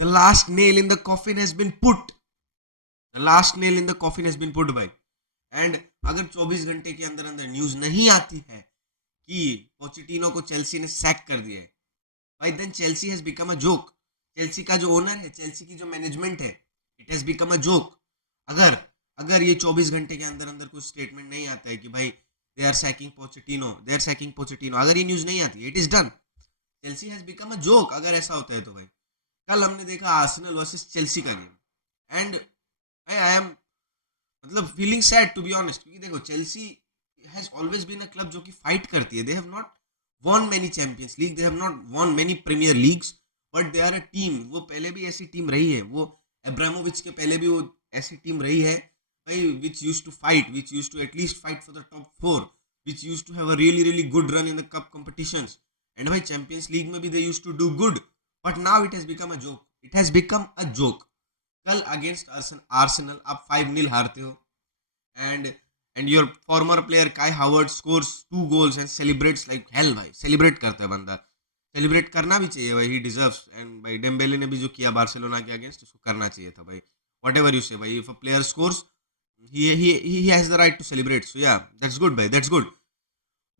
The last nail in the coffin has been put, the last nail in the coffin has been put भाई. And अगर 24 घंटे के अंदर अंदर news नहीं आती है कि पोचेटिनो को चेल्सी ने सैक कर दिया है, भाई then Chelsea has become a joke. Chelsea का जो ओनर है, चेल्सी की जो मैनेजमेंट है, it has become a joke. अगर अगर ये 24 घंटे के अंदर अंदर कुछ स्टेटमेंट नहीं आता है कि भाई they are sacking Pochettino, they are sacking Pochettino, अगर ये न्यूज नहीं आती है, it is done. Chelsea has become a joke अगर ऐसा होता है तो भाई. कल हमने देखा आर्सेनल वर्सेस चेल्सी का गेम, एंड आई एम मतलब feeling sad to be honest, क्योंकि देखो Chelsea has always been a club जो कि फाइट करती है. They have not won many champions league, they have not won many premier leagues, but they are a team. वो पहले भी ऐसी टीम रही है, वो एब्रामोविच के पहले भी वो ऐसी टीम रही है भाई, which used to fight, which used to at least fight for the top four, which used to have a really really good run in the cup competitions. And भाई चैंपियंस लीग में भी they used to do good, but now it has become a joke, it has become a joke. कल against Arsenal आप 5-0 हारते हो, and your former player Kai Havertz scores 2 goals and celebrates like hell. भाई celebrate करता है बंदा, celebrate करना भी चाहिए भाई, ही डिजर्व्स. एंड भाई डेम्बेले ने भी जो किया बार्सिलोना के अगेंस्ट, उसको करना चाहिए था भाई. वट एवर यू से भाई, if a player scores, he has the right to celebrate. So yeah, that's good भाई, that's good.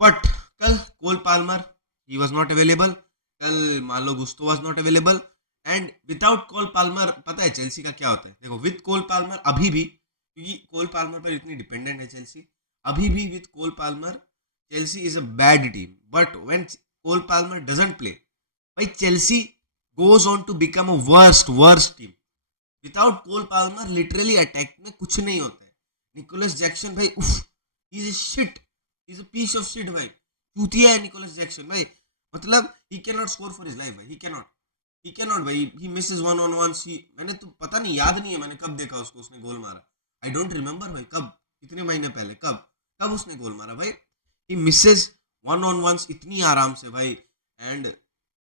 But कल Cole Palmer, he was not available. कल Malo Gusto was not available. And without Cole Palmer पता है Chelsea का क्या होता है. देखो विद कोल पाल्मर अभी भी, क्योंकि कोल पाल्मर पर इतनी डिपेंडेंट है चेल्सी, अभी भी with Cole Palmer Chelsea is a bad team. But when Cole Palmer doesn't play, भाई Chelsea goes on to become a worst worst team. Without Cole Palmer literally attack में कुछ नहीं होता है. निकोलस जैक्सन भाई उफ, he is shit, he is a piece of shit भाई. चूतिया है निकोलस जैक्सन भाई. मतलब he can not score for his life भाई, ही कैन नॉट भाई. ही मिसेस वन ऑन वंस. ही मैंने तो पता नहीं, याद नहीं है मैंने कब देखा उसको, उसने गोल मारा. आई डोंट रिमेंबर भाई कब, कितने महीने पहले, कब कब उसने गोल मारा भाई. ही मिसेस वन ऑन वंस इतनी आराम से भाई. एंड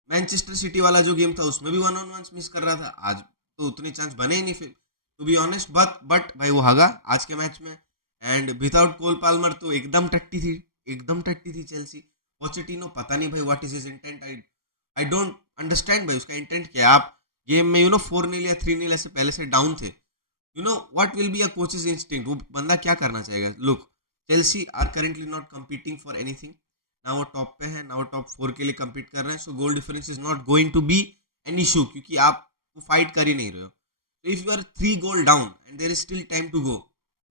मैनचेस्टर सिटी वाला जो गेम था उसमें भी वन ऑन वंस मिस कर रहा था. आज तो उतने चांस बने ही नहीं फिर, टू बी ऑनेस्ट. बट भाई वो हागा आज के मैच में. एंड विदाउट कोल पाल्मर तो एकदम टट्टी थी, एकदम टट्टी थी चेल्सी. पोचेटिनो पता नहीं भाई what is his intent. I don't understand भाई उसका इंटेंट क्या है. आप गेम में 4-0 या 3-0 ऐसे पहले से डाउन थे, what will be a coach's instinct. वो बंदा क्या करना चाहेगा. Look, Chelsea are currently not competing for anything. ना वो टॉप पे है, ना वो टॉप 4 के लिए कंपीट कर रहे हैं. So goal difference is not going to be an issue, क्योंकि आप वो फाइट कर ही नहीं रहे हो. तो if you are 3 goal down and there is still time to go,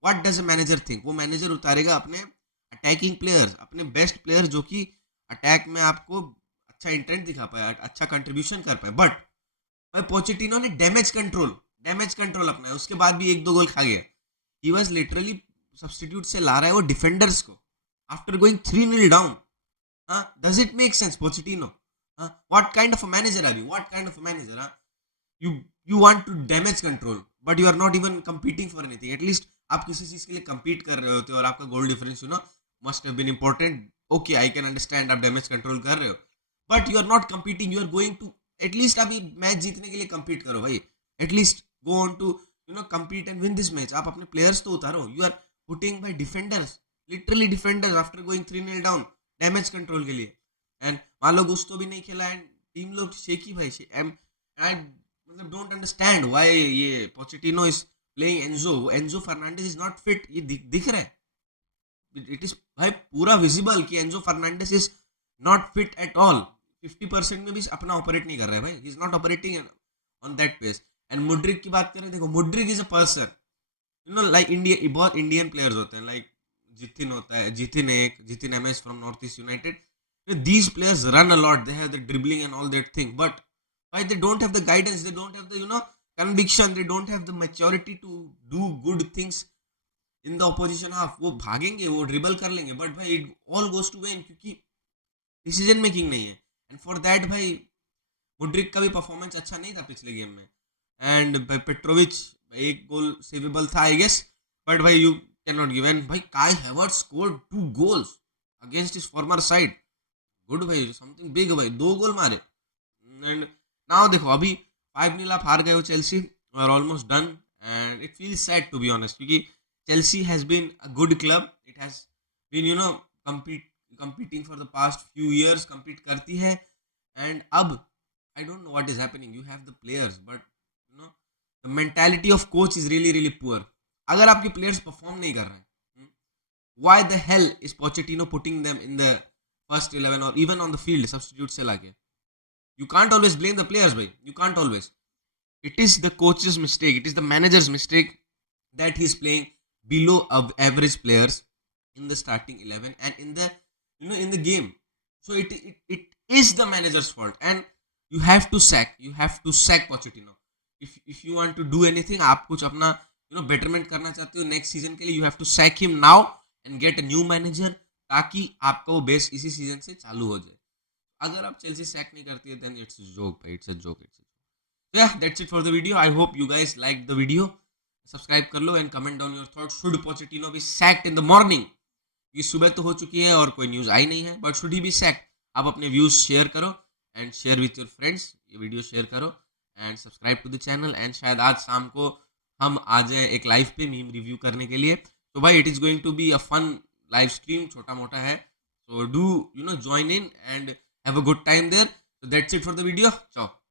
what does a manager think. वो मैनेजर उतारेगा अपने अटैकिंग प्लेयर्स, अपने बेस्ट प्लेयर जो कि अटैक में आपको अच्छा इंटेंट दिखा पाए, अच्छा कंट्रीब्यूशन कर पाए. बट भाई पोचेटिनो ने डैमेज कंट्रोल अपनाया, उसके बाद भी 1-2 गोल खा गया. ही वाज लिटरली सब्स्टिट्यूट से ला रहा है वो डिफेंडर्स को after going 3-0 down. Does it make sense Pochettino? What kind of a manager are you, what kind of a manager? You you want to damage control, but you are not even competing for anything. At least आप किसी चीज के लिए compete कर रहे होते हो और आपका goal difference must have been important. Okay, I can understand आप डैमेज कंट्रोल कर रहे हो, but you are not competing, you are going to at least आप ये मैच जीतने के लिए compete करो भाई. At least go on to compete and win this match. आप अपने प्लेयर्स तो उतारो. यू आर पुटिंग भाई defenders, literally defenders after going 3-0 down damage control के लिए. एंड मान लो गुस्तो भी नहीं खेला, एंड टीम लोग शेकी भाई. आई मतलब डोंट अंडरस्टैंड व्हाई ये Pochettino is playing Enzo. Enzo Fernandez is not fit, ये दिख रहा है. इट इज भाई पूरा विजिबल कि Enzo Fernandez is not fit at all. 50% में भी अपना ऑपरेट नहीं कर रहा है भाई. He is not operating on that pace. And Mudryk की बात करें, देखो Mudryk is a person, like India, बहुत इंडियन प्लेयर्स होते हैं, लाइक जितिन होता है, Jithin MS from North East United. These players run a lot, they have the dribbling and all that thing, but why they don't have the guidance, they don't have the conviction, they don't have the maturity to do good things in the opposition half. वो भागेंगे, वो dribble कर लेंगे, but भाई it all goes to vain, क्योंकि decision making नहीं है. And for that भाई मुड्रिक का भी परफॉर्मेंस अच्छा नहीं था पिछले गेम में. एंड भाई पेट्रोविच, एक गोल सेवेबल था आई गेस, बट भाई you can not give. And भाई Kai Havertz scored 2 goals against his former side. Good भाई, समथिंग बिग भाई, 2 गोल मारे. एंड नाउ देखो अभी 5-0 आप हार गए हो Chelsea, are almost done. And it feels sad to be honest, क्योंकि Chelsea has been a good club. It has been competing for the past few years, compete करती है. एंड अब I don't know what is happening. You have the players, but you know the mentality of coach is really really poor. अगर आपके players perform नहीं कर रहे हैं, why the hell is Pochettino putting them in the first 11 और even on the field substitute से लाके? You can't always blame the players, bhai. You can't always. It is the coach's mistake. It is the manager's mistake that he's playing below average players in the starting 11 and in the in the game. So it is the manager's fault, and you have to sack Pochettino. If you want to do anything, आप कुछ अपना betterment करना चाहते हो next season के लिए, you have to sack him now and get a new manager, ताकि आपका वो बेस इसी सीजन से चालू हो जाए. अगर आप चेल्सी सैक नहीं करती है देन इट्स जोक भाई, it's a joke. Yeah, that's it for the video. I hope you guys liked the video. Subscribe कर लो and comment down your thought. Should Pochettino be sacked in the morning? ये सुबह तो हो चुकी है और कोई न्यूज़ आई नहीं है, but should he be sacked? आप अपने व्यूज शेयर करो and share with your friends. ये वीडियो शेयर करो and subscribe to the channel. And शायद आज शाम को हम आ जाए एक लाइव पे मीम रिव्यू करने के लिए. तो भाई it is going to be a fun live stream, छोटा मोटा है. So do join in and have a good time there. So that's it for the video. Ciao.